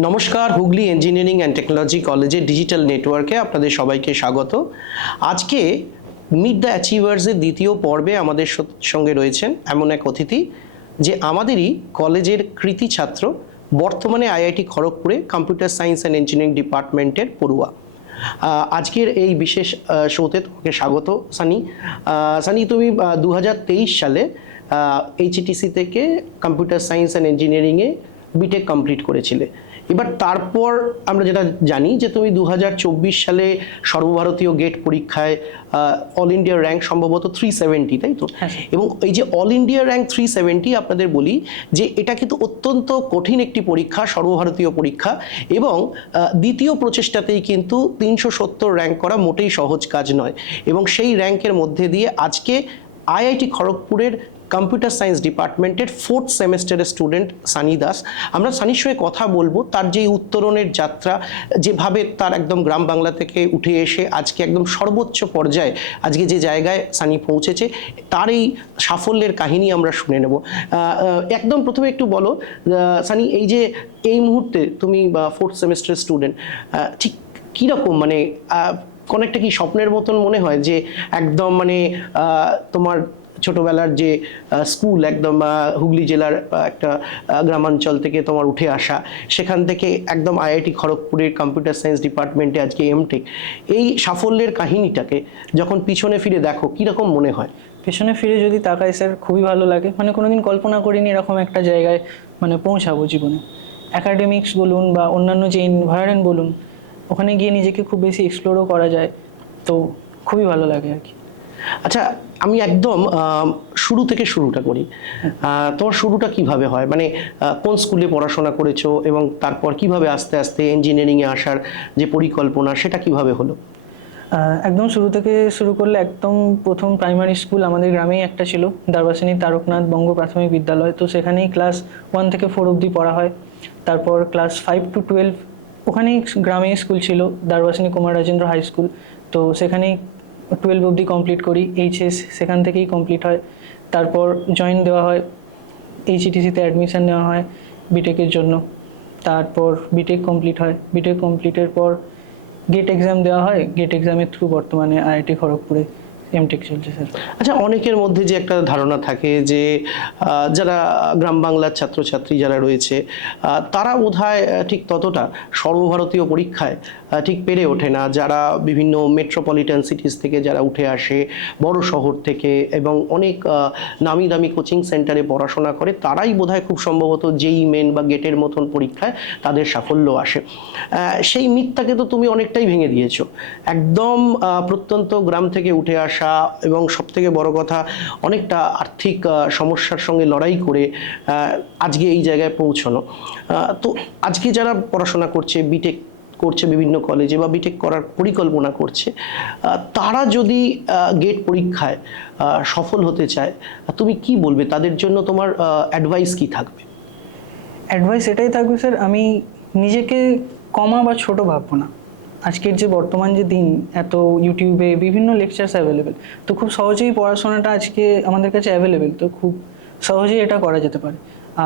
নমস্কার, Hooghly engineering and technology কলেজের digital নেটওয়ার্কে আপনাদের সবাইকে স্বাগত। আজকে মিট দ্য অ্যাচিভার্সের দ্বিতীয় পর্বে আমাদের সঙ্গে রয়েছেন এমন এক অতিথি যে আমাদেরই কলেজের কৃতি ছাত্র, বর্তমানে আইআইটি খড়গপুরে কম্পিউটার সায়েন্স অ্যান্ড ইঞ্জিনিয়ারিং ডিপার্টমেন্টের পড়ুয়া। আজকের এই বিশেষ শোতে তোমাকে স্বাগত সানি। সানি, তুমি 2023 সালে এইচইটিসি থেকে কম্পিউটার সায়েন্স অ্যান্ড ইঞ্জিনিয়ারিংয়ে বিটেক কমপ্লিট করেছিলে। এবার তারপর আমরা যেটা জানি যে তুমি 2024 সালে সর্বভারতীয় গেট পরীক্ষায় অল ইন্ডিয়া র্যাঙ্ক সম্ভবত 370, তাই তো? এবং এই যে অল ইন্ডিয়া র্যাঙ্ক 370, আপনাদের বলি যে এটা কিন্তু অত্যন্ত কঠিন একটি পরীক্ষা, সর্বভারতীয় পরীক্ষা, এবং দ্বিতীয় প্রচেষ্টাতেই কিন্তু 370 র্যাঙ্ক করা মোটেই সহজ কাজ নয়। এবং সেই র্যাঙ্কের মধ্যে দিয়ে আজকে আইআইটি খড়গপুরের কম্পিউটার সায়েন্স ডিপার্টমেন্টের 4th সেমেস্টারের স্টুডেন্ট সানি দাস। আমরা সানির সঙ্গে কথা বলবো তার যে উত্তরণের যাত্রা, যেভাবে তার একদম গ্রাম বাংলা থেকে উঠে এসে আজকে একদম সর্বোচ্চ পর্যায়ে আজকে যে জায়গায় সানি পৌঁছেছে, তার এই সাফল্যের কাহিনী আমরা শুনে নেব। একদম প্রথমে একটু বলো সানি, এই যে এই মুহূর্তে তুমি 4th সেমেস্টারের স্টুডেন্ট, ঠিক কীরকম, মানে কোনো একটা কি স্বপ্নের মতন মনে হয় যে একদম মানে তোমার ছোটবেলার যে স্কুল, একদম হুগলি জেলার একটা গ্রামাঞ্চল থেকে তোমার উঠে আসা, সেখান থেকে একদম আইআইটি খড়গপুরের কম্পিউটার সায়েন্স ডিপার্টমেন্টে আজকে এমটেক, এই সাফল্যের কাহিনীটাকে যখন পিছনে ফিরে দেখো কীরকম মনে হয়? পেছনে ফিরে যদি তাকাই স্যার, খুবই ভালো লাগে। মানে কোনোদিন কল্পনা করিনি এরকম একটা জায়গায় মানে পৌঁছাবো জীবনে। অ্যাকাডেমিক্স বলুন বা অন্যান্য যে এনভায়রনমেন্ট বলুন, ওখানে গিয়ে নিজেকে খুব বেশি এক্সপ্লোরও করা যায়, তো খুবই ভালো লাগে আর কি। আচ্ছা, আমি একদম শুরু থেকে শুরুটা করি। তোমার শুরুটা কিভাবে হয়, মানে কোন স্কুলে পড়াশোনা করেছো এবং তারপর কিভাবে আস্তে আস্তে ইঞ্জিনিয়ারিংয়ে আসার যে পরিকল্পনা, সেটা কিভাবে হলো? একদম শুরু থেকে শুরু করলে একদম প্রথম প্রাইমারি স্কুল আমাদের গ্রামেই একটা ছিল, দ্বারবাসিনী তারকনাথ বঙ্গ প্রাথমিক বিদ্যালয়। তো সেখানেই ক্লাস 1 থেকে 4 অবধি পড়া হয়। তারপর ক্লাস 5 to 12 ওখানেই গ্রামেই স্কুল ছিল, দ্বারবাসিনী কুমার রাজেন্দ্র হাই স্কুল। তো সেখানেই 12 অবধি কমপ্লিট করি। এইচএস সেখান থেকেই কমপ্লিট হয়। তারপর জয়েন দেওয়া হয়, এইচইটিসিতে অ্যাডমিশন নেওয়া হয় বিটেকের জন্য। তারপর বিটেক কমপ্লিট হয়। বিটেক কমপ্লিটের পর গেট এক্সাম দেওয়া হয়। গেট এক্সামের থ্রু বর্তমানে আইআইটি খড়গপুরে এমটেক চলছে স্যার। আচ্ছা, অনেকের মধ্যে যে একটা ধারণা থাকে যে যারা গ্রাম বাংলার ছাত্রছাত্রী যারা রয়েছে, তারা বোধহয় ঠিক ততটা সর্বভারতীয় পরীক্ষায় ঠিক পেরে ওঠে না। যারা বিভিন্ন মেট্রোপলিটন সিটিজ থেকে যারা উঠে আসে, বড় শহর থেকে, এবং অনেক নামি দামি কোচিং সেন্টারে পড়াশোনা করে, তারাই বোধহয় খুব সম্ভবত জেই মেন বা গেটের মতন পরীক্ষায় তাদের সাফল্য আসে। সেই মিথটাকে তো তুমি অনেকটাই ভেঙে দিয়েছো। একদম প্রত্যন্ত গ্রাম থেকে উঠে আসা, এবং সবথেকে বড় কথা অনেকটা আর্থিক সমস্যার সঙ্গে লড়াই করে আজকে এই জায়গায় পৌঁছানো। তো আজকে যারা পড়াশোনা করছে, বিটেক করছে বিভিন্ন কলেজে বা বিটেক করার পরিকল্পনা করছে, তারা যদি গেট পরীক্ষায় সফল হতে চায়, তুমি কি বলবে তাদের জন্য? তোমার অ্যাডভাইস কি থাকবে? অ্যাডভাইস এটাই থাকবে স্যার, আমি নিজেকে কমা বা ছোট ভাববো না। আজকের যে বর্তমান যে দিন, এত ইউটিউবে বিভিন্ন লেকচার্স অ্যাভেলেবেল, তো খুব সহজেই পড়াশোনাটা আজকে আমাদের কাছে অ্যাভেলেবেল, তো খুব সহজেই এটা করা যেতে পারে।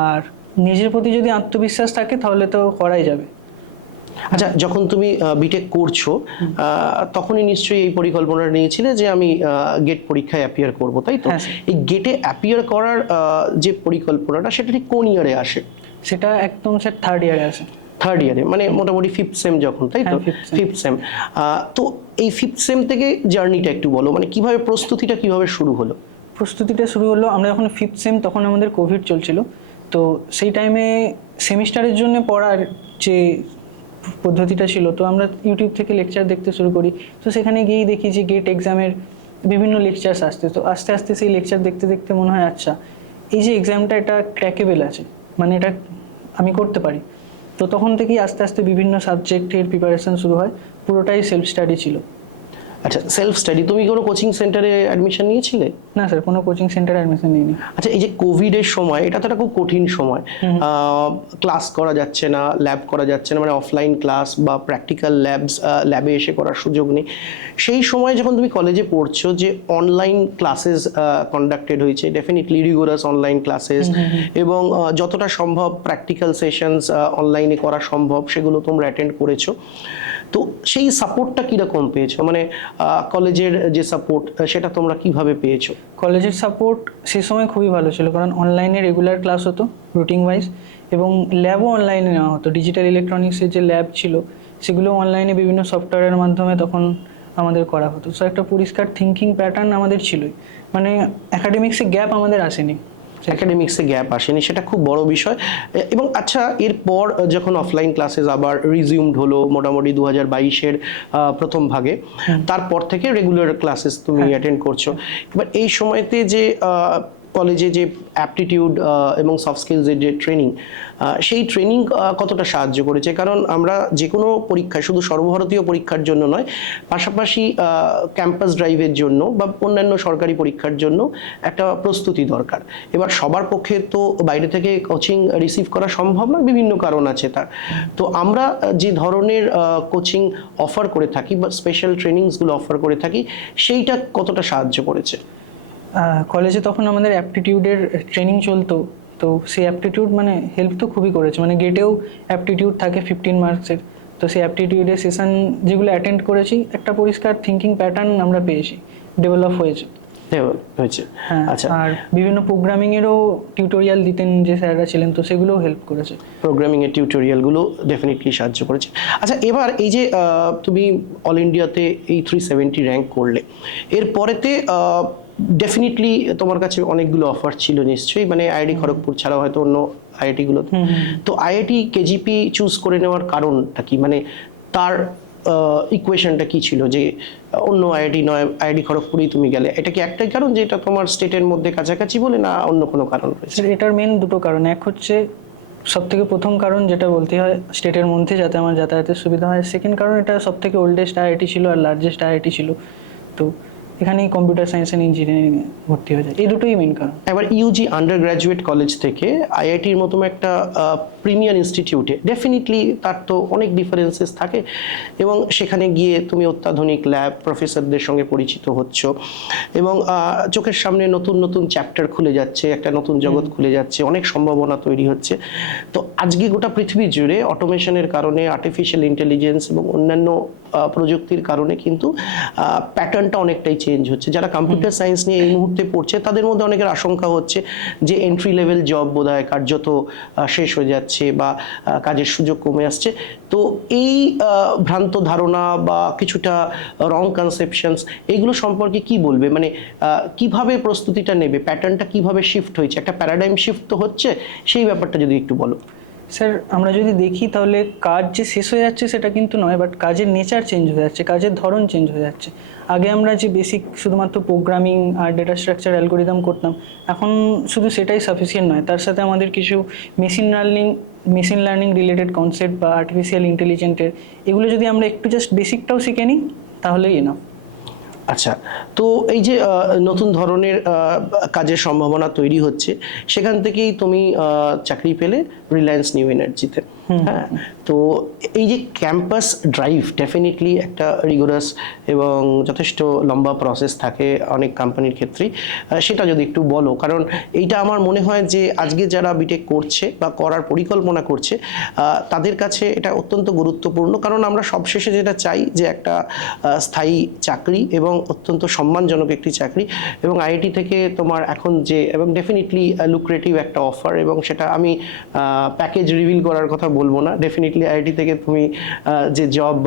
আর নিজের প্রতি যদি আত্মবিশ্বাস থাকে তাহলে তো করাই যাবে। আচ্ছা, যখন তুমি বিটেক করছো তখনই নিশ্চয়ই এই পরিকল্পনাটা নিয়েছিলে যে আমি গেট পরীক্ষায় অ্যাপিয়ার করবো, তাই তো? এই গেটে অ্যাপিয়ার করার যে পরিকল্পনাটা, সেটা ঠিক কোন ইয়ারে আসে? সেটা একদম স্যার থার্ড ইয়ারে আসে। থার্ড ইয়ারে, মানে মোটামুটি 5th সেম যখন, তাই তো? 5th same. তো এই 5th সেম থেকে জার্নিটা একটু বলো, মানে কিভাবে প্রস্তুতিটা কিভাবে শুরু হলো? প্রস্তুতিটা শুরু হলো, আমরা যখন 5th সেম তখন আমাদের কোভিড চলছিল। তো সেই টাইমে সেমিস্টারের জন্য পড়ার যে পদ্ধতিটা ছিল, তো আমরা ইউটিউব থেকে লেকচার দেখতে শুরু করি। তো সেখানে গিয়েই দেখি যে গেট এক্সামের বিভিন্ন লেকচার্স আসতে, তো আস্তে আস্তে সেই লেকচার দেখতে দেখতে মনে হয় আচ্ছা, এই যে এক্সামটা এটা ক্র্যাকেবল আছে, মানে এটা আমি করতে পারি। তো তখন থেকেই আস্তে আস্তে বিভিন্ন সাবজেক্টের প্রিপারেশন শুরু হয়, পুরোটাই সেলফ স্টাডি ছিল। আচ্ছা, সেলফ স্টাডি। তুমি কোনো কোচিং সেন্টারে অ্যাডমিশন নিয়েছিলে? না স্যার, কোনো কোচিং সেন্টারে অ্যাডমিশন নিইনি। আচ্ছা, এই যে কোভিডের সময়, এটা তো একটা খুব কঠিন সময়, ক্লাস করা যাচ্ছে না, ল্যাব করা যাচ্ছে না, মানে অফলাইন ক্লাস বা প্র্যাকটিক্যাল ল্যাবে এসে করার সুযোগ নেই। সেই সময় যখন তুমি কলেজে পড়ছো, যে অনলাইন ক্লাসেস কন্ডাক্টেড হয়েছে, ডেফিনেটলি রিগোরাস অনলাইন ক্লাসেস, এবং যতটা সম্ভব প্র্যাকটিক্যাল সেশনস অনলাইনে করা সম্ভব সেগুলো তোমরা অ্যাটেন্ড করেছো। তো সেই সাপোর্টটা কীরকম পেয়েছো, মানে কলেজের যে সাপোর্ট সেটা তোমরা কিভাবে পেয়েছো? কলেজের সাপোর্ট সে সময় খুবই ভালো ছিল, কারণ অনলাইনে রেগুলার ক্লাস হতো রুটিন ওয়াইজ, এবং ল্যাবও অনলাইনে নেওয়া হতো। ডিজিটাল ইলেকট্রনিক্সের যে ল্যাব ছিল সেগুলো অনলাইনে বিভিন্ন সফটওয়্যারের মাধ্যমে তখন আমাদের করা হতো। সো একটা পরিষ্কার থিঙ্কিং প্যাটার্ন আমাদের ছিলই, মানে অ্যাকাডেমিক্সে গ্যাপ আমাদের আসেনি। অ্যাকাডেমিক্সে গ্যাপ আসেনি, সেটা খুব বড় বিষয়। এবং আচ্ছা, এরপর যখন অফলাইন ক্লাসেস আবার রিজিউমড হলো মোটামুটি 2022-এর প্রথম ভাগে, তারপর থেকে রেগুলার ক্লাসেস তুমি অ্যাটেন্ড করছো। এবার এই সময়তে যে কলেজে যে অ্যাপটিটিউড এবং সফট স্কিলসের যে ট্রেনিং, সেই ট্রেনিং কতটা সাহায্য করেছে? কারণ আমরা যে কোনো পরীক্ষায়, শুধু সর্বভারতীয় পরীক্ষার জন্য নয়, পাশাপাশি ক্যাম্পাস ড্রাইভের জন্য বা অন্যান্য সরকারি পরীক্ষার জন্য একটা প্রস্তুতি দরকার। এবার সবার পক্ষে তো বাইরে থেকে কোচিং রিসিভ করা সম্ভব নয়, বিভিন্ন কারণ আছে তার। তো আমরা যে ধরনের কোচিং অফার করে থাকি বা স্পেশাল ট্রেনিংসগুলো অফার করে থাকি, সেইটা কতটা সাহায্য করেছে? কলেজে তখন আমাদের অ্যাপটিটিউডের ট্রেনিং চলতো, তো সেই অ্যাপটিটিউড মানে হেল্প তো খুবই করেছে। মানে গেটেও অ্যাপটিটিউড থাকে 15 মার্কসের, তো সেই অ্যাপটিটিউডের সেশন যেগুলো অ্যাটেন্ড করেছি, একটা পরিষ্কার থিঙ্কিং প্যাটার্ন আমরা পেয়েছি, ডেভেলপ হয়েছে। হ্যাঁ, আচ্ছা, আর বিভিন্ন প্রোগ্রামিংয়েরও টিউটোরিয়াল দিতেন যে স্যাররা ছিলেন, তো সেগুলোও হেল্প করেছে। প্রোগ্রামিংয়ের টিউটোরিয়ালগুলো ডেফিনেটলি সাহায্য করেছে। আচ্ছা, এবার এই যে তুমি অল ইন্ডিয়াতে এই 370 র্যাঙ্ক করলে, এরপরেতে ডেফিনেটলি তোমার কাছে অনেকগুলো অফার ছিল নিশ্চয়ই, মানে আইআইটি খড়গপুর ছাড়াও হয়তো অন্য আইআইটিগুলোতে। তো আইআইটি কেজিপি চুজ করে নেওয়ার কারণটা কি, মানে তার ইকুয়েশনটা কি ছিল যে অন্য আইআইটি নয়, আইআইটি খড়গপুরেই তুমি গেলে? এটা কি একটাই কারণ যে এটা তোমার স্টেটের মধ্যে কাছাকাছি বলে, না অন্য কোনো কারণ রয়েছে? এটার মেন দুটো কারণ। এক হচ্ছে সবথেকে প্রথম কারণ যেটা বলতে হয়, স্টেটের মধ্যে যাতে আমার যাতায়াতের সুবিধা হয়। সেকেন্ড কারণ, এটা সবথেকে ওল্ডেস্ট আইআইটি ছিল আর লার্জেস্ট আইআইটি ছিল, তো এখানেই কম্পিউটার সায়েন্স অ্যান্ড ইঞ্জিনিয়ারিং ভর্তি হয়ে যায়। এই দুটোই মেন কারণ। এবার ইউজি আন্ডার গ্র্যাজুয়েট কলেজ থেকে আইআইটির মতো একটা প্রিমিয়ার ইনস্টিটিউটে ডেফিনেটলি তার তো অনেক ডিফারেন্সেস থাকে, এবং সেখানে গিয়ে তুমি অত্যাধুনিক ল্যাব প্রফেসরদের সঙ্গে পরিচিত হচ্ছ, এবং চোখের সামনে নতুন নতুন চ্যাপ্টার খুলে যাচ্ছে, একটা নতুন জগৎ খুলে যাচ্ছে, অনেক সম্ভাবনা তৈরি হচ্ছে। তো আজকে গোটা পৃথিবী জুড়ে অটোমেশনের কারণে, আর্টিফিশিয়াল ইন্টেলিজেন্স এবং অন্যান্য প্রযুক্তির কারণে কিন্তু প্যাটার্নটা অনেকটাই চেঞ্জ হচ্ছে। যারা কম্পিউটার সায়েন্স নিয়ে এই মুহূর্তে পড়ছে, তাদের মধ্যে অনেকের আশঙ্কা হচ্ছে যে এন্ট্রি লেভেল জব বোধহয় কার্যত শেষ হয়ে যাচ্ছে বা কাজের সুযোগ কমে আসছে। তো এই ভ্রান্ত ধারণা বা কিছুটা রং কনসেপশনস, এগুলো সম্পর্কে কি বলবে? মানে কিভাবে প্রস্তুতিটা নেবে, প্যাটার্নটা কিভাবে শিফট হয়েছে, একটা প্যারাডাইম শিফট তো হচ্ছে, সেই ব্যাপারটা যদি একটু বলো। স্যার, আমরা যদি দেখি তাহলে কাজ যে শেষ হয়ে যাচ্ছে সেটা কিন্তু নয়, বাট কাজের নেচার চেঞ্জ হয়ে যাচ্ছে, কাজের ধরন চেঞ্জ হয়ে যাচ্ছে। আগে আমরা যে বেসিক শুধুমাত্র প্রোগ্রামিং আর ডেটা স্ট্রাকচার অ্যালগোরিদম করতাম, এখন শুধু সেটাই সাফিসিয়েন্ট নয়, তার সাথে আমাদের কিছু মেশিন লার্নিং রিলেটেড কনসেপ্ট বা আর্টিফিশিয়াল ইন্টেলিজেন্সের, এগুলো যদি আমরা একটু জাস্ট বেসিকটাও শিখে নিই তাহলেই এনাফ। আচ্ছা, তো এই যে নতুন ধরনের কাজের সম্ভাবনা তৈরি হচ্ছে, সেখান থেকেই তুমি চাকরি পেলে রিলায়েন্স নিউ এনার্জিতে। হ্যাঁ, তো এই যে ক্যাম্পাস ড্রাইভ ডেফিনেটলি একটা রিগোরাস এবং যথেষ্ট লম্বা প্রসেস থাকে অনেক কোম্পানির ক্ষেত্রেই, সেটা যদি একটু বলো। কারণ এইটা আমার মনে হয় যে আজকে যারা বিটেক করছে বা করার পরিকল্পনা করছে, তাদের কাছে এটা অত্যন্ত গুরুত্বপূর্ণ। কারণ আমরা সবশেষে যেটা চাই যে একটা স্থায়ী চাকরি এবং অত্যন্ত সম্মানজনক একটি চাকরি, এবং আইআইটি থেকে তোমার এখন যে, এবং ডেফিনেটলি লুক্রেটিভ একটা অফার, এবং সেটা আমি প্যাকেজ রিভিল করার কথা বলবো না। ডেফিনেটলি আইআইটি থেকে তুমি যে জব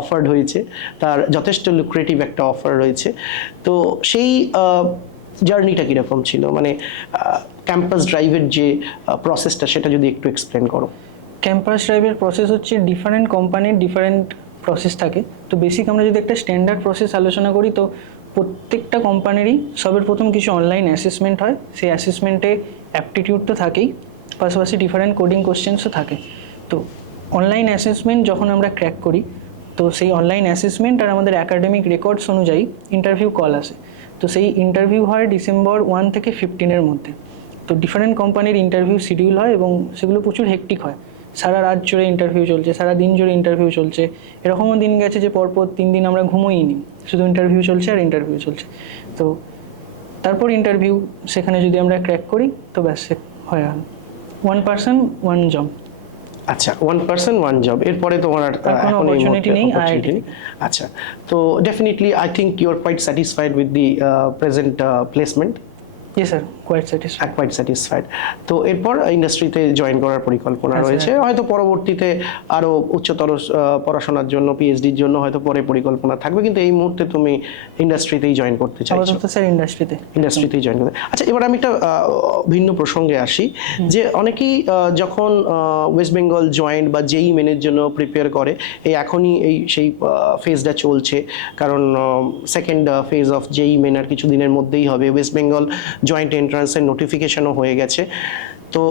অফার্ড হয়েছে তার যথেষ্ট লুক্রেটিভ একটা অফার রয়েছে। তো সেই জার্নিটা কীরকম ছিল, মানে ক্যাম্পাস ড্রাইভের যে প্রসেসটা, সেটা যদি একটু এক্সপ্লেন করো। ক্যাম্পাস ড্রাইভের প্রসেস হচ্ছে ডিফারেন্ট কোম্পানির ডিফারেন্ট প্রসেস থাকে। তো বেসিক আমরা যদি একটা স্ট্যান্ডার্ড প্রসেস আলোচনা করি, তো প্রত্যেকটা কোম্পানিরই সবের প্রথম কিছু অনলাইন অ্যাসেসমেন্ট হয়। সেই অ্যাসেসমেন্টে অ্যাপটিটিউড তো থাকেই, পাশাপাশি ডিফারেন্ট কোডিং কোশ্চেন্সও থাকে। তো অনলাইন অ্যাসেসমেন্ট যখন আমরা ক্র্যাক করি, তো সেই অনলাইন অ্যাসেসমেন্ট আর আমাদের অ্যাকাডেমিক রেকর্ডস অনুযায়ী ইন্টারভিউ কল আসে। তো সেই ইন্টারভিউ হয় ডিসেম্বর 1 থেকে 15-এর মধ্যে। তো ডিফারেন্ট কোম্পানির ইন্টারভিউ শিডিউল হয় এবং সেগুলো প্রচুর হেক্টিক হয়। সারা রাত জুড়ে ইন্টারভিউ চলছে, সারা দিন জুড়ে ইন্টারভিউ চলছে। এরকমও দিন গেছে যে পরপর 3 দিন আমরা ঘুমোইনি, শুধু ইন্টারভিউ চলছে আর ইন্টারভিউ চলছে। তো তারপর ইন্টারভিউ সেখানে যদি আমরা ক্র্যাক করি তো ব্যাস হয়ে গেল, 1 person 1 জব। আচ্ছা, 1 person 1 জব, এরপরে তোমার আর কোনো এখন এই opportunity নেই, opportunity নেই। আচ্ছা, তো definitely I think you are quite satisfied with the present placement. Yes sir, quite satisfied. Quite satisfied. তো এরপর ইন্ডাস্ট্রিতে জয়েন করার পরিকল্পনা হ্যাঁ, রয়েছে, হয়তো পরবর্তীতে আরো উচ্চতর পড়াশোনার জন্য, পিএইচডির জন্য হয়তো পরে পরিকল্পনা থাকবে, কিন্তু এই মুহূর্তে তুমি ইন্ডাস্ট্রিতেই জয়েন করতে চাইছো। আপাতত স্যার ইন্ডাস্ট্রিতেই জয়েন করতে। আচ্ছা, এবার আমি একটা ভিন্ন প্রসঙ্গে আসি, যে অনেকেই যখন ওয়েস্ট বেঙ্গল জয়েন্ট বা জেই মেনের জন্য প্রিপেয়ার করে, এখনই সেই ফেজটা চলছে, কারণ second phase of JEE Main আর কিছু দিনের মধ্যেই হবে। ওয়েস্ট বেঙ্গল জয়েন্ট এন্ট্রান্সের নোটিফিকেশনও হয়ে গেছে। তো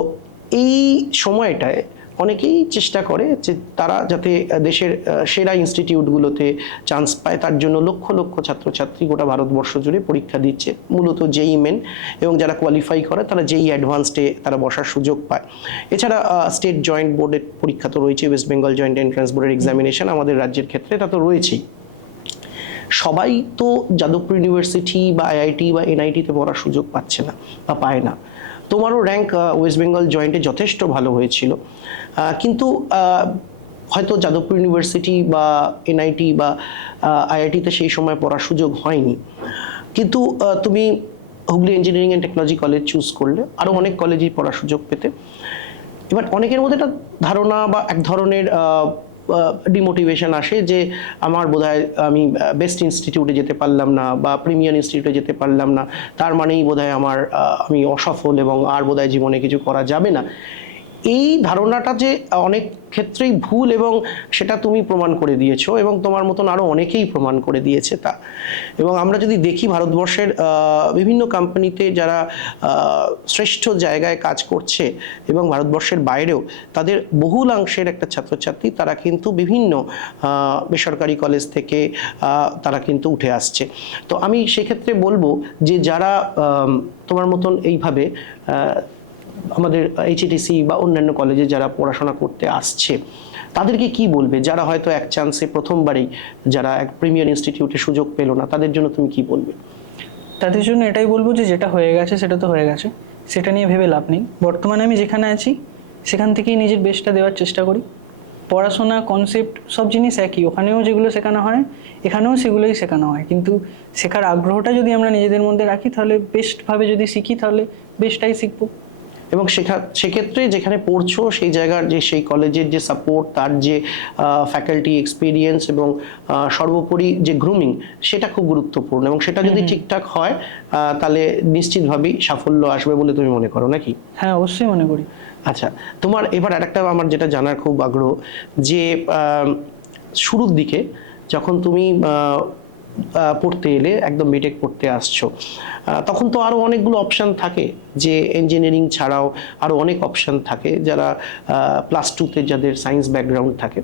এই সময়টায় অনেকেই চেষ্টা করে যে তারা যাতে দেশের সেরা ইনস্টিটিউটগুলোতে চান্স পায়, তার জন্য লক্ষ লক্ষ ছাত্রছাত্রী গোটা ভারতবর্ষ জুড়ে পরীক্ষা দিচ্ছে, মূলত জেই মেন, এবং যারা কোয়ালিফাই করে তারা জেই অ্যাডভান্সডে তারা বসার সুযোগ পায়। এছাড়া স্টেট জয়েন্ট বোর্ডের পরীক্ষা তো রয়েছে, ওয়েস্ট বেঙ্গল জয়েন্ট এন্ট্রান্স বোর্ডের এক্সামিনেশন আমাদের রাজ্যের ক্ষেত্রে তা তো রয়েছেই। সবাই তো যাদবপুর ইউনিভার্সিটি বা আইআইটি বা এনআইটিতে পড়ার সুযোগ পাচ্ছে না বা পায় না। তোমারও র্যাঙ্ক ওয়েস্ট বেঙ্গল জয়েন্টে যথেষ্ট ভালো হয়েছিল, কিন্তু হয়তো যাদবপুর ইউনিভার্সিটি বা এনআইটি বা আইআইটিতে সেই সময় পড়ার সুযোগ হয়নি, কিন্তু তুমি Hooghly engineering and technology college choose করলে, আরও অনেক কলেজেই পড়ার সুযোগ পেতে। এবার অনেকের মধ্যে একটা ধারণা বা এক ধরনের ডিমোটিভেশন আসে যে আমার বোধহয় আমি বেস্ট ইনস্টিটিউটে যেতে পারলাম না বা প্রিমিয়ার ইনস্টিটিউটে যেতে পারলাম না, তার মানেই বোধহয় আমি অসফল এবং আর বোধহয় জীবনে কিছু করা যাবে না। এই ধারণাটা যে অনেক ক্ষেত্রেই ভুল, এবং সেটা তুমি প্রমাণ করে দিয়েছো এবং তোমার মতন আরও অনেকেই প্রমাণ করে দিয়েছে তা। এবং আমরা যদি দেখি ভারতবর্ষের বিভিন্ন কোম্পানিতে যারা শ্রেষ্ঠ জায়গায় কাজ করছে এবং ভারতবর্ষের বাইরেও, তাদের বহুলাংশের একটা ছাত্রছাত্রী তারা কিন্তু বিভিন্ন বেসরকারি কলেজ থেকে তারা কিন্তু উঠে আসছে। তো আমি সেক্ষেত্রে বলবো যে যারা তোমার মতন এইভাবে আমাদের এইচইটিসি বা অন্যান্য কলেজে যারা পড়াশোনা করতে আসছে, তাদেরকে কি বলবে? যারা হয়তো এক চান্সে প্রথমবারই যারা এক প্রিমিয়ার ইনস্টিটিউটে সুযোগ পেল না, তাদের জন্য তুমি কি বলবে? তাদের জন্য এটাই বলবো যে যেটা হয়ে গেছে সেটা তো হয়ে গেছে, সেটা নিয়ে ভেবে লাভ নেই। বর্তমানে আমি যেখানে আছি সেখান থেকেই নিজের বেস্টটা দেওয়ার চেষ্টা করি। পড়াশোনা, কনসেপ্ট সব জিনিস একই, ওখানেও যেগুলো শেখানো হয় এখানেও সেগুলোই শেখানো হয়, কিন্তু শেখার আগ্রহটা যদি আমরা নিজেদের মধ্যে রাখি, তাহলে বেস্টভাবে যদি শিখি তাহলে বেস্টটাই শিখবো। এবং সেক্ষেত্রে যেখানে পড়ছো সেই জায়গার সেই কলেজের যে সাপোর্ট, তার যে ফ্যাকাল্টি এক্সপিরিয়েন্স এবং সর্বোপরি যে গ্রুমিং, সেটা খুব গুরুত্বপূর্ণ, এবং সেটা যদি ঠিকঠাক হয় তাহলে নিশ্চিতভাবেই সাফল্য আসবে বলে তুমি মনে করো, নাকি? হ্যাঁ, অবশ্যই মনে করি। আচ্ছা, তোমার এবার আরেকটা আমার যেটা জানার খুব আগ্রহ, যে শুরুর দিকে যখন তুমি পড়তে এলে, একদম বিটেক পড়তে আসছো, তখন তো আরও অনেকগুলো অপশান থাকে, যে ইঞ্জিনিয়ারিং ছাড়াও আরও অনেক অপশান থাকে, যারা +2-তে যাদের সায়েন্স ব্যাকগ্রাউন্ড থাকে।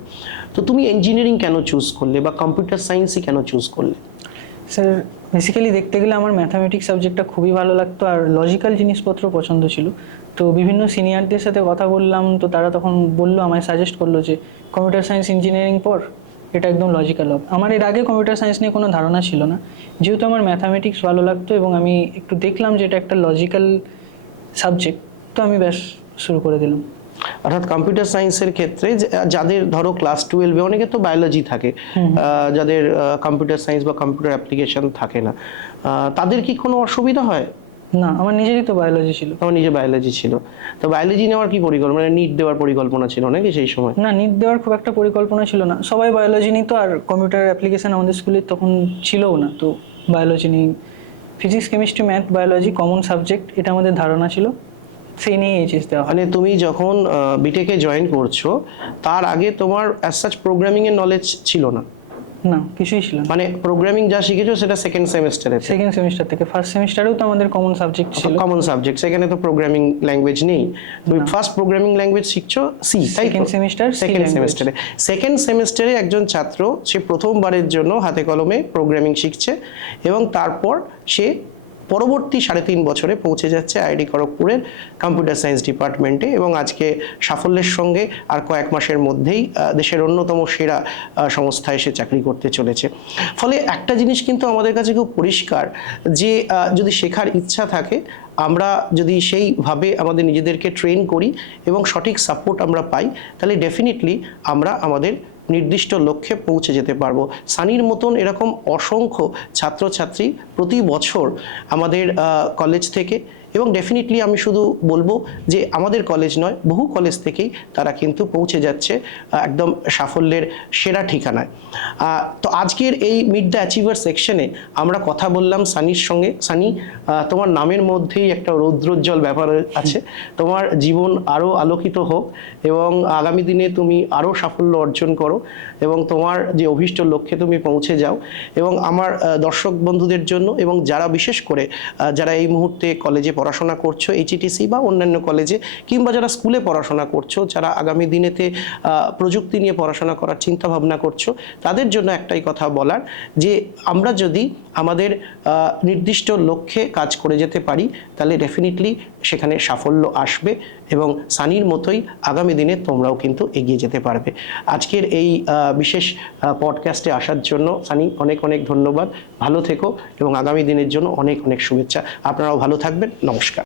তো তুমি ইঞ্জিনিয়ারিং কেন চুজ করলে বা কম্পিউটার সায়েন্সই কেন চুজ করলে? স্যার, বেসিক্যালি দেখতে গেলে আমার ম্যাথামেটিক্স সাবজেক্টটা খুবই ভালো লাগতো আর লজিক্যাল জিনিসপত্র পছন্দ ছিল। তো বিভিন্ন সিনিয়রদের সাথে কথা বললাম, তো তারা তখন বললো, আমায় সাজেস্ট করলো যে কম্পিউটার সায়েন্স ইঞ্জিনিয়ারিং পড়, এটা একদম লজিক্যাল হবে। আমার এর আগে কম্পিউটার সায়েন্স নিয়ে কোনো ধারণা ছিল না, যেহেতু আমার ম্যাথামেটিক্স ভালো লাগতো এবং আমি একটু দেখলাম যে এটা একটা লজিক্যাল সাবজেক্ট, তো আমি ব্যাস শুরু করে দিলাম। অর্থাৎ কম্পিউটার সায়েন্সের ক্ষেত্রে যাদের ধরো ক্লাস 12-এ অনেকে তো বায়োলজি থাকে, যাদের কম্পিউটার সায়েন্স বা কম্পিউটার অ্যাপ্লিকেশন থাকে না, তাদের কি কোনো অসুবিধা হয়? না, আমার নিজেরই তো বায়োলজি ছিল। আমার নিজে বায়োলজি ছিল। তো বায়োলজি নেওয়ার কি পরিকল্পনা, মানে নিট দেওয়ার পরিকল্পনা ছিল নাকি সেই সময়? না, নিট দেওয়ার খুব একটা পরিকল্পনা ছিল না, সবাই বায়োলজি নিত আর কম্পিউটার অ্যাপ্লিকেশন আমাদের স্কুলে তখন ছিলও না, তো বায়োলজি নিই। Physics, chemistry, math, biology common subject, এটা আমাদের ধারণা ছিল, সেই নিয়ে এইচএস দেওয়া। মানে তুমি যখন বিটেকে জয়েন করছো, তার আগে তোমার অ্যাজ সাচ প্রোগ্রামিং এর নলেজ ছিল না? না, কিছুই ছিল না। মানে প্রোগ্রামিং যা শিখেছো সেটা সেকেন্ড সেমিস্টারে? সেকেন্ড সেমিস্টার থেকে। ফার্স্ট সেমিস্টারেও তো আমাদের কমন সাবজেক্ট ছিল। কমন সাবজেক্ট, সেখানে তো প্রোগ্রামিং ল্যাঙ্গুয়েজ নেই। তুমি ফার্স্ট প্রোগ্রামিং ল্যাঙ্গুয়েজ শিখছো সি, তাই তো? সেকেন্ড সেমিস্টার সেকেন্ড সেমিস্টারে। সেকেন্ড সেমিস্টারে একজন ছাত্র সে প্রথমবারের জন্য হাতে কলমে প্রোগ্রামিং শিখছে এবং তারপর সে পরবর্তী 3.5 বছরে পৌঁছে যাচ্ছে আইআইটি খড়গপুরের কম্পিউটার সায়েন্স ডিপার্টমেন্টে এবং আজকে সাফল্যের সঙ্গে আর কয়েক মাসের মধ্যেই দেশের অন্যতম সেরা সংস্থায় সে চাকরি করতে চলেছে। ফলে একটা জিনিস কিন্তু আমাদের কাছে খুব পরিষ্কার যে যদি শেখার ইচ্ছা থাকে, আমরা যদি সেইভাবে আমাদের নিজেদেরকে ট্রেন করি এবং সঠিক সাপোর্ট আমরা পাই, তাহলে ডেফিনেটলি আমরা আমাদের নির্দিষ্ট লক্ষ্যে পৌঁছে যেতে পারবো। সানির মতন এরকম অসংখ্য ছাত্রছাত্রী প্রতি বছর আমাদের কলেজ থেকে, এবং ডেফিনেটলি আমি শুধু বলবো যে আমাদের কলেজ নয়, বহু কলেজ থেকেই তারা কিন্তু পৌঁছে যাচ্ছে একদম সাফল্যের সেরা ঠিকানায়। তো আজকের এই মিট দ্য অ্যাচিভার সেকশনে আমরা কথা বললাম সানির সঙ্গে। সানি, তোমার নামের মধ্যেই একটা রৌদ্রোজ্জ্বল ব্যাপার আছে। তোমার জীবন আরও আলোকিত হোক এবং আগামী দিনে তুমি আরও সাফল্য অর্জন করো এবং তোমার যে অভীষ্ট লক্ষ্যে তুমি পৌঁছে যাও। এবং আমার দর্শক বন্ধুদের জন্য এবং যারা বিশেষ করে যারা এই মুহূর্তে কলেজে পড়াশোনা করছো, এইচইটিসি বা অন্যান্য কলেজে, কিংবা যারা স্কুলে পড়াশোনা করছো, যারা আগামী দিনেতে প্রযুক্তি নিয়ে পড়াশোনা করার চিন্তা ভাবনা করছো, তাদের জন্য একটাই কথা বলার যে আমরা যদি আমাদের নির্দিষ্ট লক্ষ্যে কাজ করে যেতে পারি, তাহলে ডেফিনেটলি সেখানে সাফল্য আসবে এবং সানির মতোই আগামী দিনে তোমরাও কিন্তু এগিয়ে যেতে পারবে। আজকের এই বিশেষ পডকাস্টে আসার জন্য সানি অনেক অনেক ধন্যবাদ। ভালো থেকো এবং আগামী দিনের জন্য অনেক অনেক শুভেচ্ছা। আপনারাও ভালো থাকবেন। নমস্কার।